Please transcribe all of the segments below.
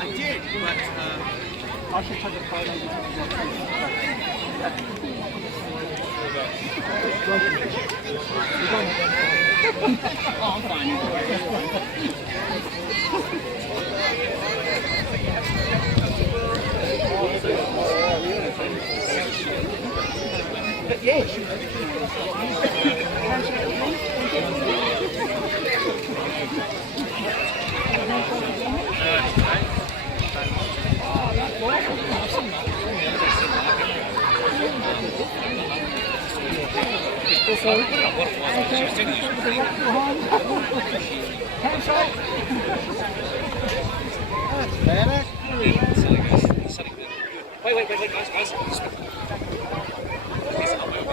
I did, but I should take a photo. Oh, I'm fine. Wait, guys.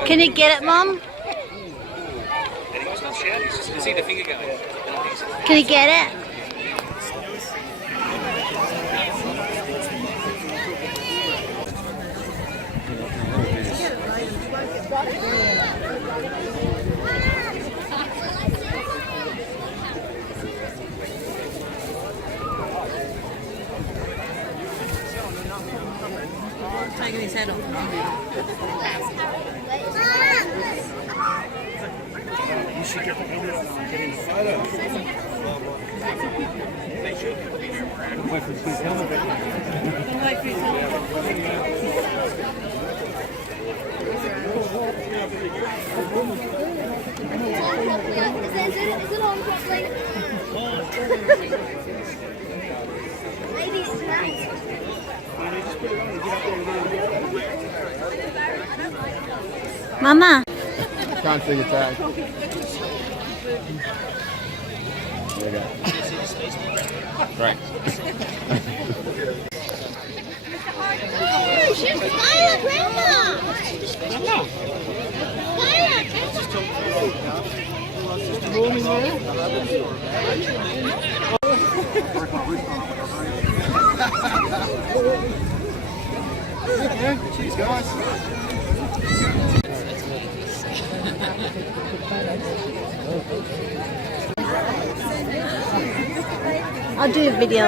Can you get it, Mum? He's not shouting, he's just see the finger going. Can you get it? Taking his head off. You should get the helmet on and get in the photo. Wait for his helmet back. Wait for his helmet. Is it on properly? Maybe it's not. Mama. Can't see the tag. There you go. Right. Oh, she's Lila, Grandma! Lila, Cheers, guys. I'll do a video.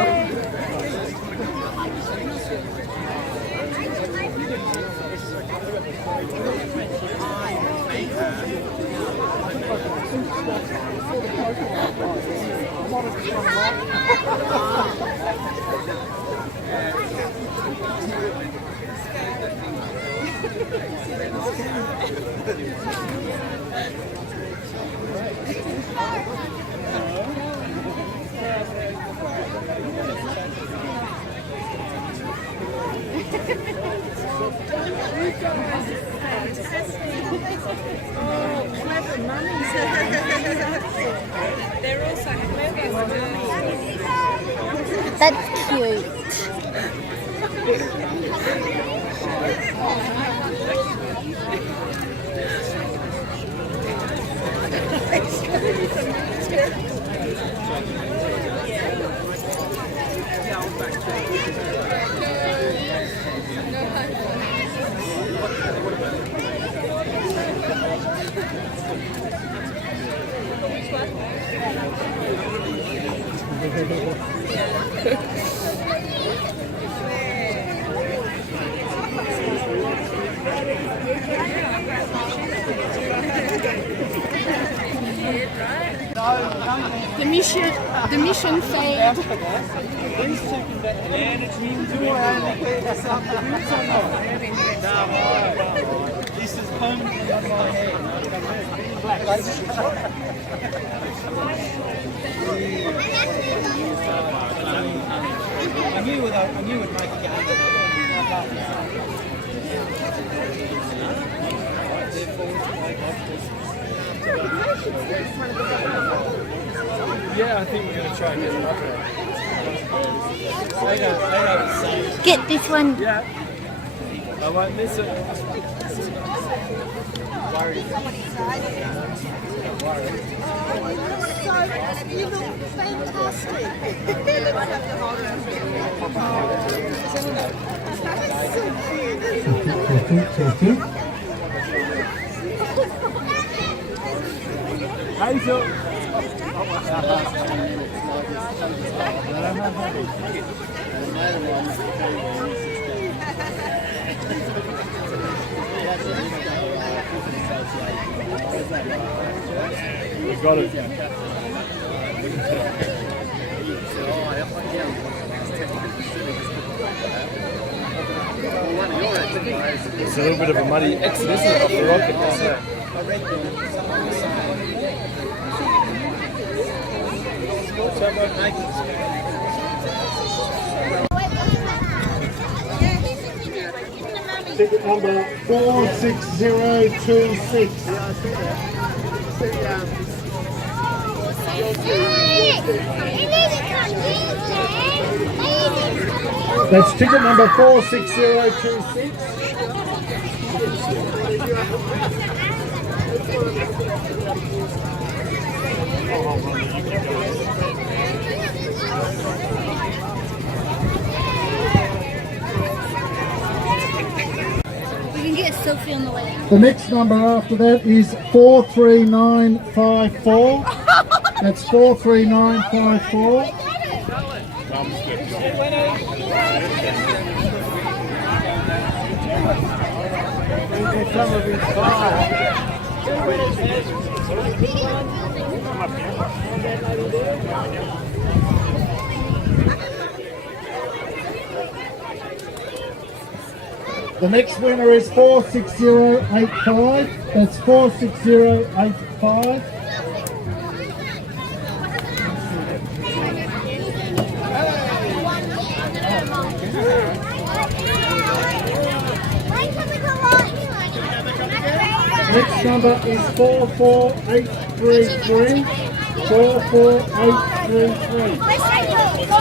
They're also That's cute. The mission failed. This is permanently on my head. I knew it make a game. Yeah, I think we're going to try and get it up there. They don't say Get this one. Yeah. I won't miss it. Hazel. You got it. It's a little bit of a muddy exit, isn't it, off the rocket? Ticket number 46026. That's ticket number 46026. We can get a selfie on the way. The next number after that is 43954. That's 43954. The next winner is 46085. That's 46085. Next number is 44833. 44833.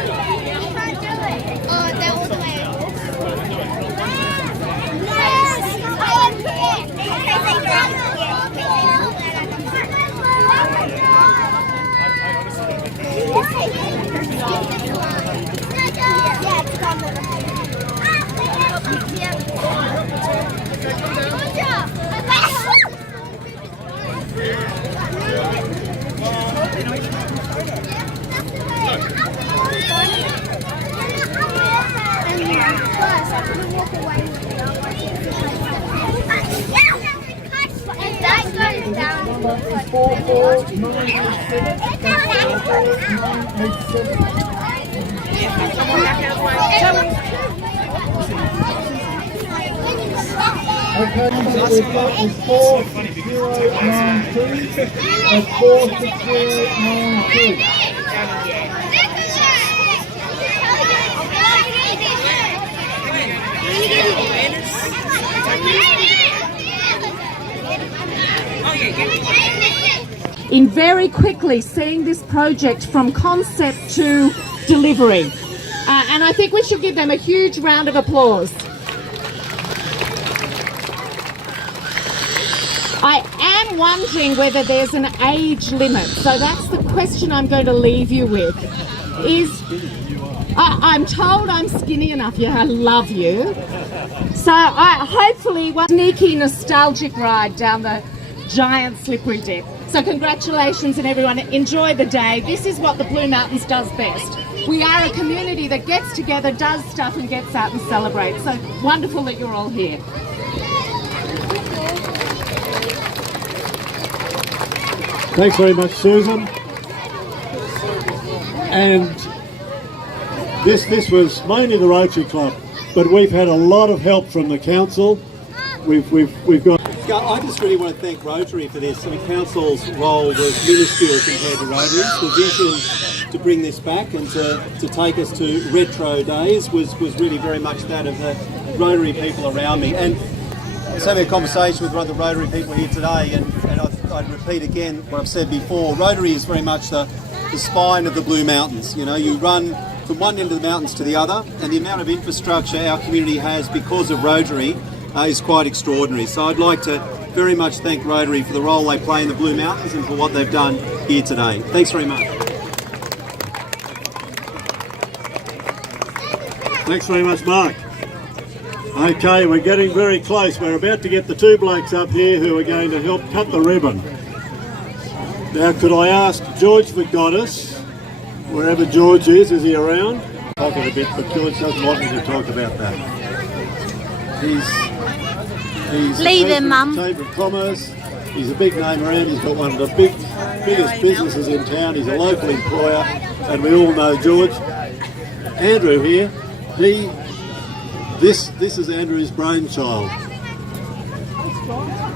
Okay, number we've got is 46092. That's 46092. In very quickly seeing this project from concept to delivery. And I think we should give them a huge round of applause. I am wondering whether there's an age limit. So that's the question I'm going to leave you with. I'm told I'm skinny enough. Yeah, I love you. So hopefully one sneaky nostalgic ride down the giant slippery deck. So congratulations and everyone, enjoy the day. This is what the Blue Mountains does best. We are a community that gets together, does stuff and gets out and celebrates. So wonderful that you're all here. Thanks very much, Susan. And this was mainly the Rotary Club, but we've had a lot of help from the council. We've got. I just really want to thank Rotary for this. I mean, Council's role was minuscule compared to Rotary's. The vision to bring this back and to take us to retro days was really very much that of the Rotary people around me. And I was having a conversation with one of the Rotary people here today, and I'd repeat again what I've said before. Rotary is very much the spine of the Blue Mountains. You know, you run from one end of the mountains to the other, and the amount of infrastructure our community has because of Rotary is quite extraordinary. So I'd like to very much thank Rotary for the role they play in the Blue Mountains and for what they've done here today. Thanks very much. Thanks very much, Mark. Okay, we're getting very close. We're about to get the two blokes up here who are going to help cut the ribbon. Now, could I ask George Vagonis, wherever George is he around? Talk it a bit, but George doesn't want me to talk about that. He's Leave him, Mum. the Chamber of Commerce. He's a big name around. He's got one of the biggest businesses in town. He's a local employer, and we all know George. Andrew here. This is Andrew's brainchild.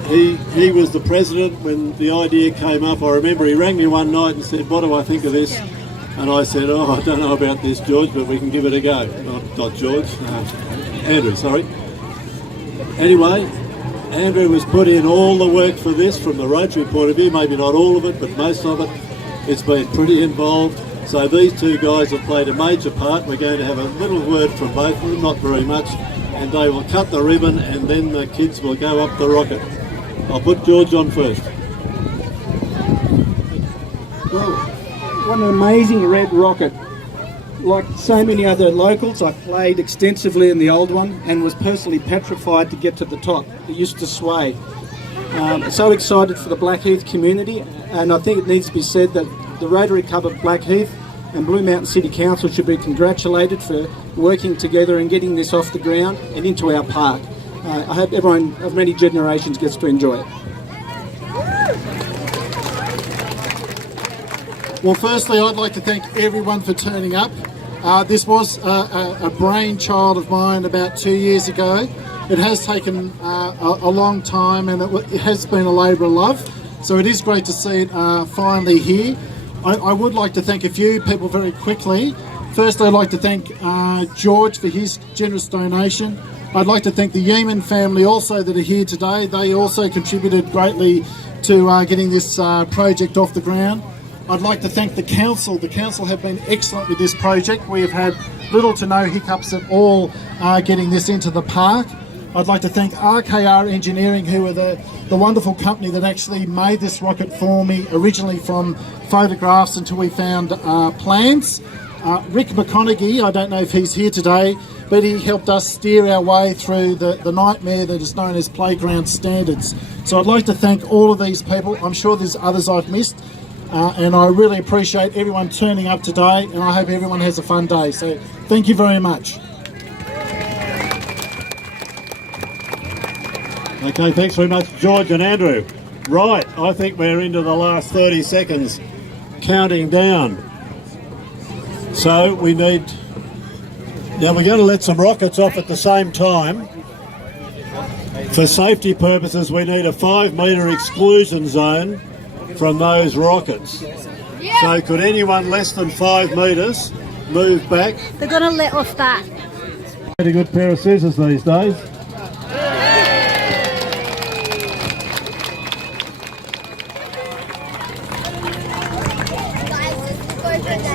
He was the president when the idea came up. I remember he rang me one night and said, "What do I think of this?" And I said, "Oh, I don't know about this, George, but we can give it a go." Not George, Andrew, sorry. Anyway, Andrew has put in all the work for this from the Rotary point of view, maybe not all of it, but most of it. It's been pretty involved. So these two guys have played a major part. We're going to have a little word from both of them, not very much, and they will cut the ribbon and then the kids will go up the rocket. I'll put George on first. Well, what an amazing red rocket. Like so many other locals, I played extensively in the old one and was personally petrified to get to the top. It used to sway. So excited for the Blackheath community, and I think it needs to be said that the Rotary Club of Blackheath and Blue Mountains City Council should be congratulated for working together and getting this off the ground and into our park. I hope everyone of many generations gets to enjoy it. Well, firstly, I'd like to thank everyone for turning up. This was a brainchild of mine about 2 years ago. It has taken a long time, and it has been a labour of love. So it is great to see it finally here. I would like to thank a few people very quickly. First, I'd like to thank George for his generous donation. I'd like to thank the Yeaman family also that are here today. They also contributed greatly to getting this project off the ground. I'd like to thank the council. The council have been excellent with this project. We have had little to no hiccups at all getting this into the park. I'd like to thank RKR Engineering, who are the wonderful company that actually made this rocket for me, originally from photographs until we found plans. Rick McConaughey, I don't know if he's here today, but he helped us steer our way through the nightmare that is known as playground standards. So I'd like to thank all of these people. I'm sure there's others I've missed. And I really appreciate everyone turning up today, and I hope everyone has a fun day. So thank you very much. Okay, thanks very much, George and Andrew. Right, I think we're into the last 30 seconds, counting down. So we need... Now we're going to let some rockets off at the same time. For safety purposes, we need a 5-metre exclusion zone from those rockets. So could anyone less than 5 metres move back? They're going to let off that. Pretty good pair of scissors these days.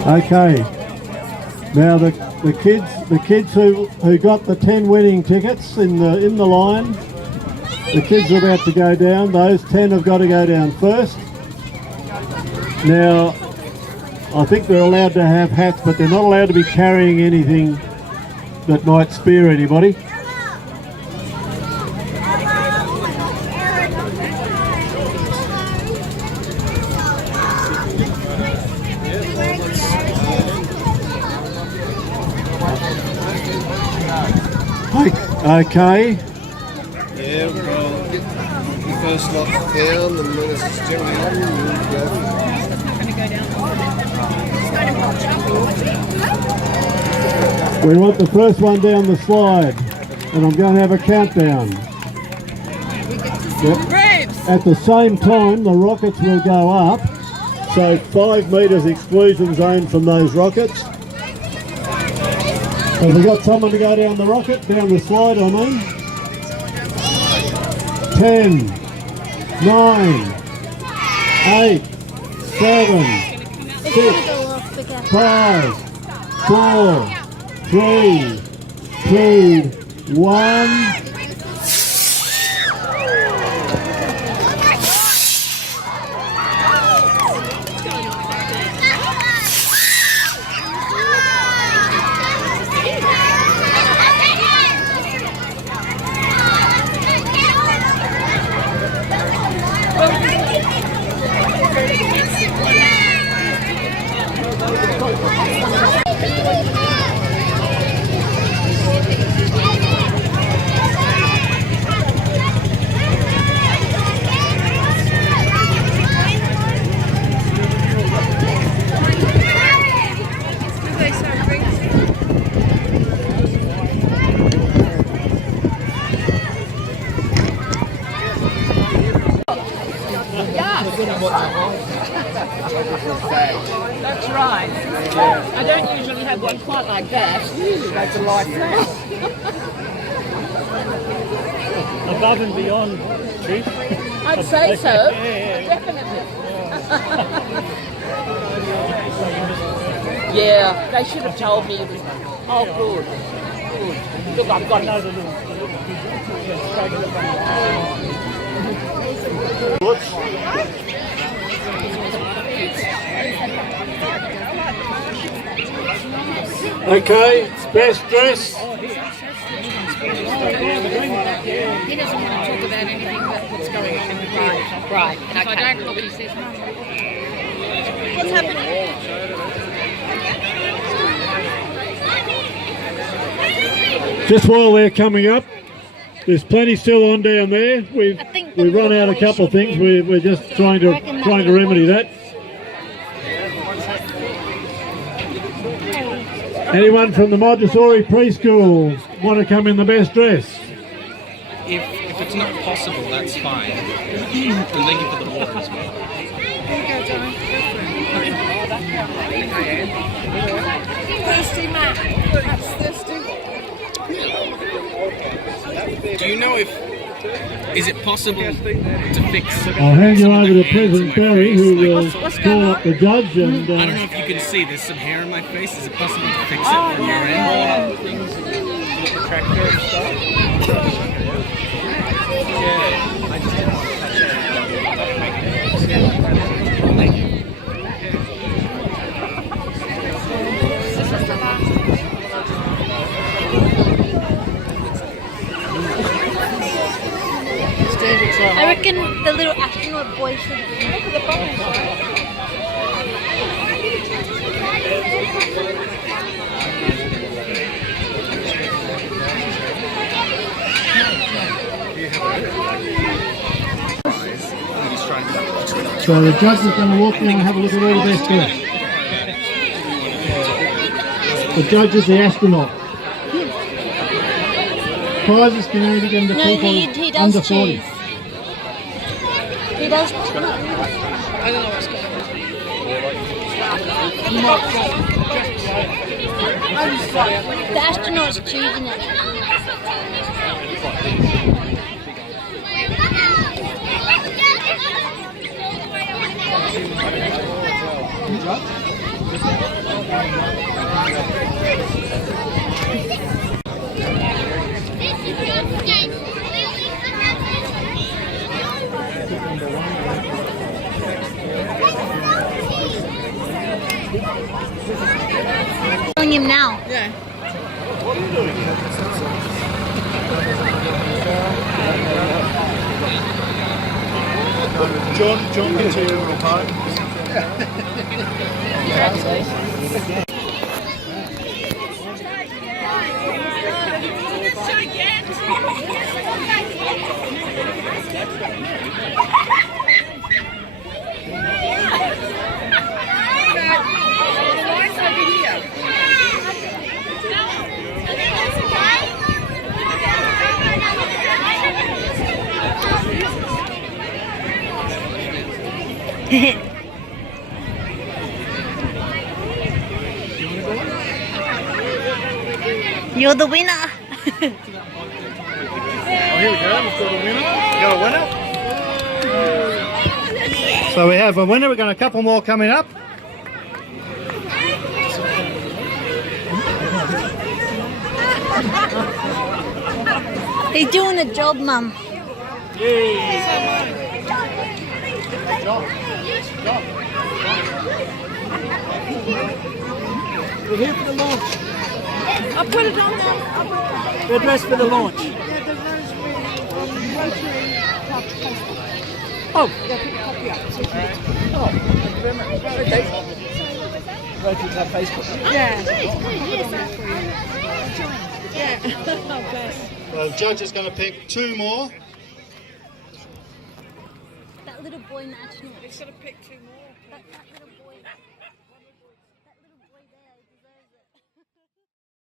Okay. Now the kids who got the 10 winning tickets in the line, the kids are about to go down. Those 10 have got to go down first. Now, I think they're allowed to have hats, but they're not allowed to be carrying anything that might spear anybody. Okay. Yeah, well, the first lot down, and then it's still on. We want the first one down the slide, and I'm going to have a countdown. Yep. At the same time, the rockets will go up, so 5 metres exclusion zone from those rockets. Have we got someone to go down the rocket, down the slide, I mean? 10, 9, 8, 7, 6, 5, 4, 3, 2, 1. That's right. I don't usually have one quite like that. That's a light now. Above and beyond, Chief. I'd say so. Definitely. Yeah, they should have told me it was. Oh, good. Good. Look, I've got it. Okay, it's best dress. He doesn't want to talk about anything but what's going on in the party. Right. And if I don't look, he says, Mum, What's happening? Just while they're coming up, there's plenty still on down there. We've run out a couple of things. We're just trying to remedy that. Anyone from the Montessori preschool want to come in the best dress? If it's not possible, that's fine. And thank you for the water as well. Thirsty, Matt. That's thirsty. Do you know is it possible to fix? I'll hand you over to President Barry, who will call up the judge. And I don't know if you can see, there's some hair in my face. Is it possible to fix it from your end? Tractor and stuff. Thank you. I reckon the little astronaut boy should look at the bottom. so the judge is going to walk down and have a look at all the best dress. The judge is the astronaut. Prizes can only be given to people he does under 40. choose. He does. I don't know what's going on. The astronaut's choosing it. Showing him now. Yeah. John gets here all the time. You're the winner. Oh, here we go. We've got a winner. We got a winner. So we have a winner. We've got a couple more coming up. He's doing a job, Mum. We're here for the launch. I'll put it on there. We're dressed for the launch. Yeah, the Rotary Oh, yeah, put the copy up. So oh, thank you very much. Okay. Rotary Club Facebook. yeah. Yes. Yeah. Oh, bless. The judge is going to pick two more. That little boy national. He's got to pick two more. That little